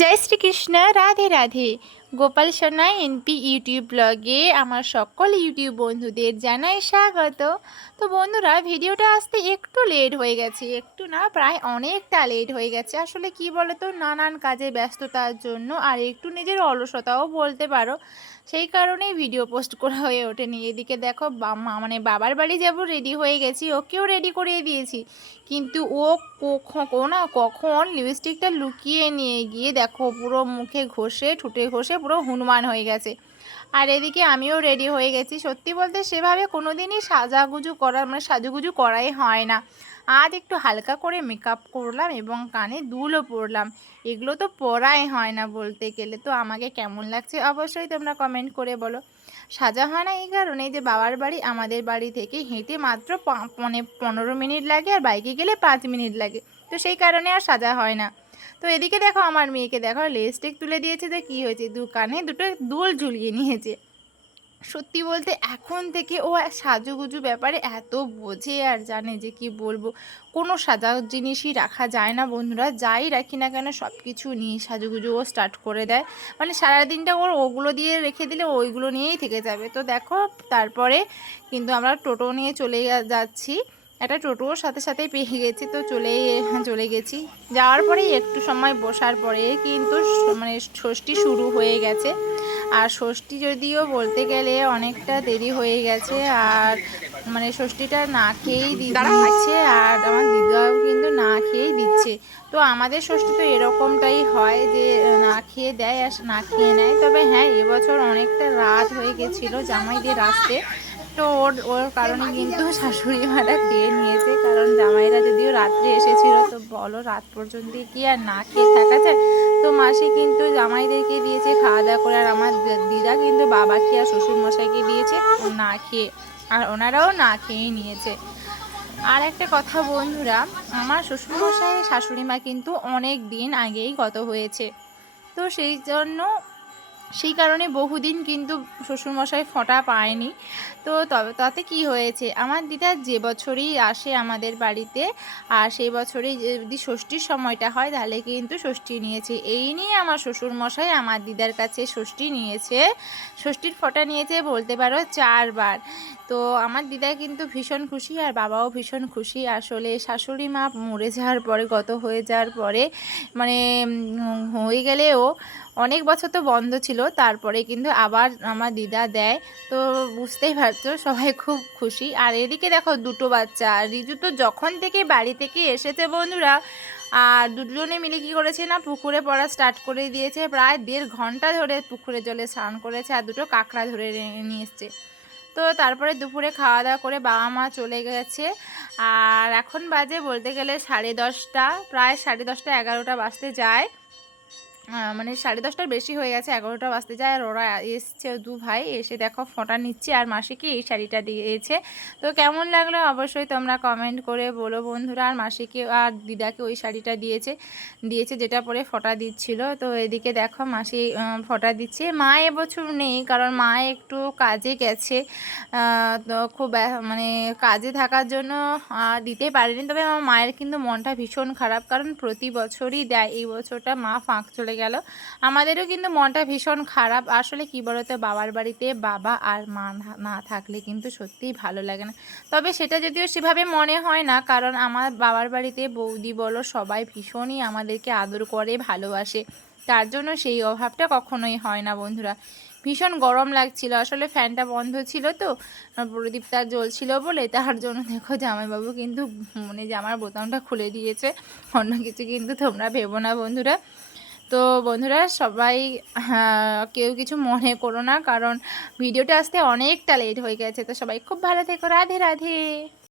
জয় শ্রীকৃষ্ণ, রাধে রাধে। গোপাল সোনা NP YouTube ব্লগে আমার সকল ইউটিউব বন্ধুদের জানাই স্বাগত। তো বন্ধুরা, ভিডিওটা আসতে একটু লেট হয়ে গেছে, একটু না প্রায় অনেকটা লেট হয়ে গেছে। আসলে কি বলো তো, নানান কাজে ব্যস্ততার জন্য আর একটু নিজের অলসতাও বলতে পারো, সেই কারণেই ভিডিও পোস্ট করা হয়ে ওঠেনি। এদিকে দেখো মানে বাবার বাড়ি যাব, রেডি হয়ে গেছি, ওকেও রেডি করিয়ে দিয়েছি, কিন্তু কখন লিপস্টিকটা লুকিয়ে নিয়ে গিয়ে দেখো পুরো মুখে ঘষে ঠুটে ঘষে পুরো হনুমান হয়ে গেছে। আর এদিকে আমিও রেডি হয়ে গেছি। সত্যি বলতে সেভাবে কোনো দিনই সাজুগুজু করাই হয় না। আজ একটু হালকা করে মেকআপ করলাম এবং কানে দুলও পরলাম। এগুলো তো পরাই হয় না বলতে গেলে। তো আমাকে কেমন লাগছে অবশ্যই তোমরা কমেন্ট করে বলো। সাজা হয় না এই কারণে যে বাবার বাড়ি আমাদের বাড়ি থেকে হেঁটে মাত্র 15 মিনিট লাগে, আর বাইকে গেলে 5 মিনিট লাগে। তো সেই কারণে আর সাজা হয় না। তো এদিকে দেখো আমার মেয়েকে দেখো, লিপস্টিক তুলে দিয়েছে, তো কী হয়েছে, কানে দুটো দুল ঝুলিয়ে নিয়েছে। সত্যি বলতে এখন থেকে ও সাজুগুজু ব্যাপারে এত বোঝে আর জানে যে কি বলবো। কোনো সাজার জিনিসই রাখা যায় না বন্ধুরা, যাই রাখি না কেন সব কিছু নিয়ে সাজুগুজু ও স্টার্ট করে দেয়। মানে সারাদিনটা ওর ওগুলো দিয়ে রেখে দিলে ওইগুলো নিয়েই থেকে যাবে। তো দেখো, তারপরে কিন্তু আমরা টোটো নিয়ে চলে যাচ্ছি। একটা টোটোর সাথে সাথে পেয়ে গেছি, তো চলে গেছি। যাওয়ার পরেই একটু সময় বসার পরে কিন্তু মানে ষষ্ঠী শুরু হয়ে গেছে। আর ষষ্ঠী যদিও বলতে গেলে অনেকটা দেরি হয়ে গেছে, আর মানে ষষ্ঠীটা না খেয়েই দিচ্ছে, আর আমার দিদাও কিন্তু না খেয়েই দিচ্ছে। তো আমাদের ষষ্ঠী তো এরকমটাই হয় যে না খেয়ে দেয় আর না খেয়ে নেয়। তবে হ্যাঁ, এবছর অনেকটা রাত হয়ে গেছিলো জামাইদের আসতে। তো ওর কারণে কিন্তু শাশুড়ি মারা খেয়ে নিয়েছে, কারণ জামাইরা যদিও রাত্রে এসেছিল, তো বলো রাত পর্যন্ত কি আর না খেয়ে থাকা যায়। তো মাসি কিন্তু জামাইদেরকে দিয়েছে খাওয়া দাওয়া করে, আর আমার দিদা কিন্তু বাবাকে আর শ্বশুরমশাইকে দিয়েছে না খেয়ে, আর ওনারাও না খেয়েই নিয়েছে। আর একটা কথা বন্ধুরা, আমার শ্বশুরমশাই শাশুড়ি মা কিন্তু অনেক দিন আগেই গত হয়েছে। তো সেই কারণে বহুদিন কিন্তু শ্বশুরমশাই ফোঁটা পায়নি। তো তবে তাতে কি হয়েছে, আমার দিদা যে বছরই আসে আমাদের বাড়িতে, আর সেই বছরেই যদি ষষ্ঠীর সময়টা হয় তাহলে কিন্তু ষষ্ঠী নিয়েছে। এই নিয়ে আমার শ্বশুরমশাই আমার দিদার কাছে ষষ্ঠীর ফোঁটা নিয়েছে বলতে পারো 4 বার। তো আমার দিদা কিন্তু ভীষণ খুশি, আর বাবাও ভীষণ খুশি। আসলে শাশুড়ি মা মরে যাওয়ার পরে, গত হয়ে যাওয়ার পরে, মানে হয়ে গেলেও অনেক বছর তো বন্ধ ছিল, তারপরে কিন্তু আবার আমার দিদা দেয়। তো বুঝতেই পারছো সবাই খুব খুশি। আর এদিকে দেখো দুটো বাচ্চা, রিজু তো যখন থেকে বাড়ি থেকে এসেছে বন্ধুরা, আর দুজনে মিলে কী করেছে না, পুকুরে পড়া স্টার্ট করে দিয়েছে। প্রায় 1.5 ঘন্টা ধরে পুকুরে জলে স্নান করেছে, আর দুটো কাঁকড়া ধরে নিয়ে এসছে। তো তারপরে দুপুরে খাওয়া দাওয়া করে বাবা মা চলে গেছে। আর এখন বাজে বলতে গেলে 10:30, প্রায় 10:30 11টা বাজতে যায়। মানে 10:30টার বেশি হয়ে গেছে, 11টা বাজতে যায়। আর ওরা এসছে, দু ভাই এসে দেখো ফোঁটা নিচ্ছে, আর মাসিকে এই শাড়িটা দিয়েছে। তো কেমন লাগলো অবশ্যই তোমরা কমেন্ট করে বলো বন্ধুরা। আর মাসিকে আর দিদাকে ওই শাড়িটা দিয়েছে যেটা পরে ফোঁটা দিচ্ছিল। তো এদিকে দেখো মাসি ফোঁটা দিচ্ছে। মা এবছর নেই, কারণ মা একটু কাজে গেছে। তো খুব মানে কাজে থাকার জন্য দিতে পারেনি। তবে আমার মায়ের কিন্তু মনটা ভীষণ খারাপ, কারণ প্রতি বছরই দেয়, এই বছরটা মা ফাঁক চলে গেল। আমাদেরও কিন্তু মনটা ভীষণ খারাপ। আসলে কি বলতো, বাবার বাড়িতে বাবা আর মা না থাকলে কিন্তু সত্যিই ভালো লাগে না। তবে সেটা যদিও সেভাবে মনে হয় না, কারণ আমার বাবার বাড়িতে বৌদি বলো সবাই ভীষণই আমাদেরকে আদর করে, ভালোবাসে। তার জন্য সেই অভাবটা কখনোই হয় না বন্ধুরা। ভীষণ গরম লাগছিল, আসলে ফ্যানটা বন্ধ ছিল, তো প্রদীপটা জ্বলছিল বলে, তার জন্য দেখো জামাইবাবু কিন্তু মানে জামার বোতামটা খুলে দিয়েছে। অন্য কিছু কিন্তু তোমরা ভেবো না বন্ধুরা। তো বন্ধুরা সবাই, কেউ কিছু মনে করো না, কারণ ভিডিওটা আসতে অনেকটা লেট হয়ে গেছে। তো সবাই খুব ভালো থেকো, রাধে রাধে।